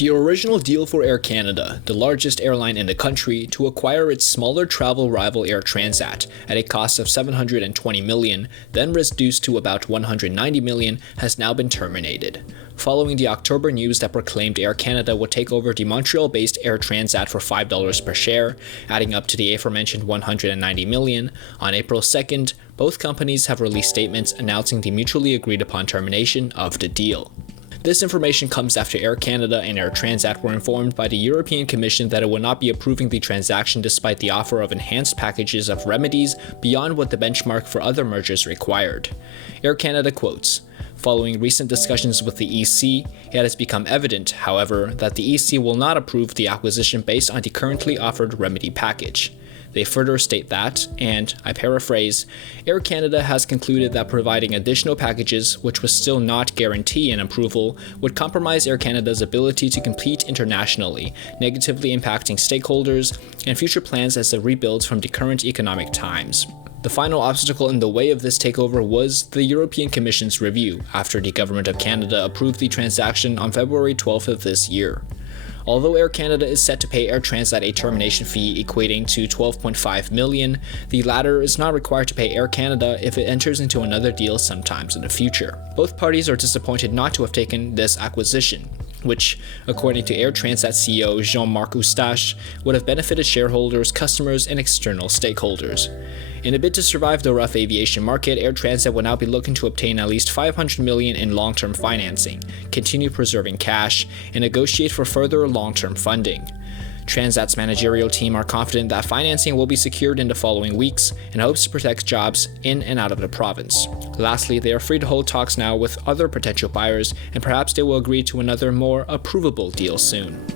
The original deal for Air Canada, the largest airline in the country, to acquire its smaller travel rival Air Transat at a cost of $720 million, then reduced to about $190 million, has now been terminated. Following the October news that proclaimed Air Canada would take over the Montreal-based Air Transat for $5 per share, adding up to the aforementioned $190 million, on April 2nd, both companies have released statements announcing the mutually agreed upon termination of the deal. This information comes after Air Canada and Air Transat were informed by the European Commission that it would not be approving the transaction despite the offer of enhanced packages of remedies beyond what the benchmark for other mergers required. Air Canada quotes, "Following recent discussions with the EC, it has become evident, however, that the EC will not approve the acquisition based on the currently offered remedy package." They further state that, and I paraphrase, Air Canada has concluded that providing additional packages, which would still not guarantee an approval, would compromise Air Canada's ability to compete internationally, negatively impacting stakeholders and future plans as it rebuilds from the current economic times. The final obstacle in the way of this takeover was the European Commission's review, after the Government of Canada approved the transaction on February 12th of this year. Although Air Canada is set to pay Air Transat a termination fee equating to $12.5 million, the latter is not required to pay Air Canada if it enters into another deal sometimes in the future. Both parties are disappointed not to have taken this acquisition, which, according to Air Transat CEO Jean-Marc Eustache, would have benefited shareholders, customers, and external stakeholders. In a bid to survive the rough aviation market, Air Transat will now be looking to obtain at least $500 million in long-term financing, continue preserving cash, and negotiate for further long-term funding. Transat's managerial team are confident that financing will be secured in the following weeks and hopes to protect jobs in and out of the province. Lastly, they are free to hold talks now with other potential buyers, and perhaps they will agree to another more approvable deal soon.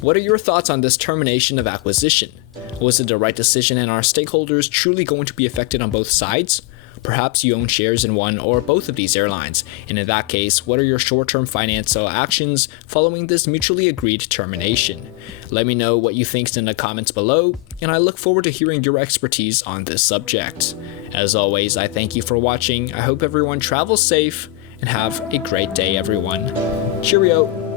What are your thoughts on this termination of acquisition? Was it the right decision, and are stakeholders truly going to be affected on both sides? Perhaps you own shares in one or both of these airlines, and in that case, what are your short-term financial actions following this mutually agreed termination? Let me know what you think in the comments below, and I look forward to hearing your expertise on this subject. As always, I thank you for watching. I hope everyone travels safe, and have a great day, everyone. Cheerio!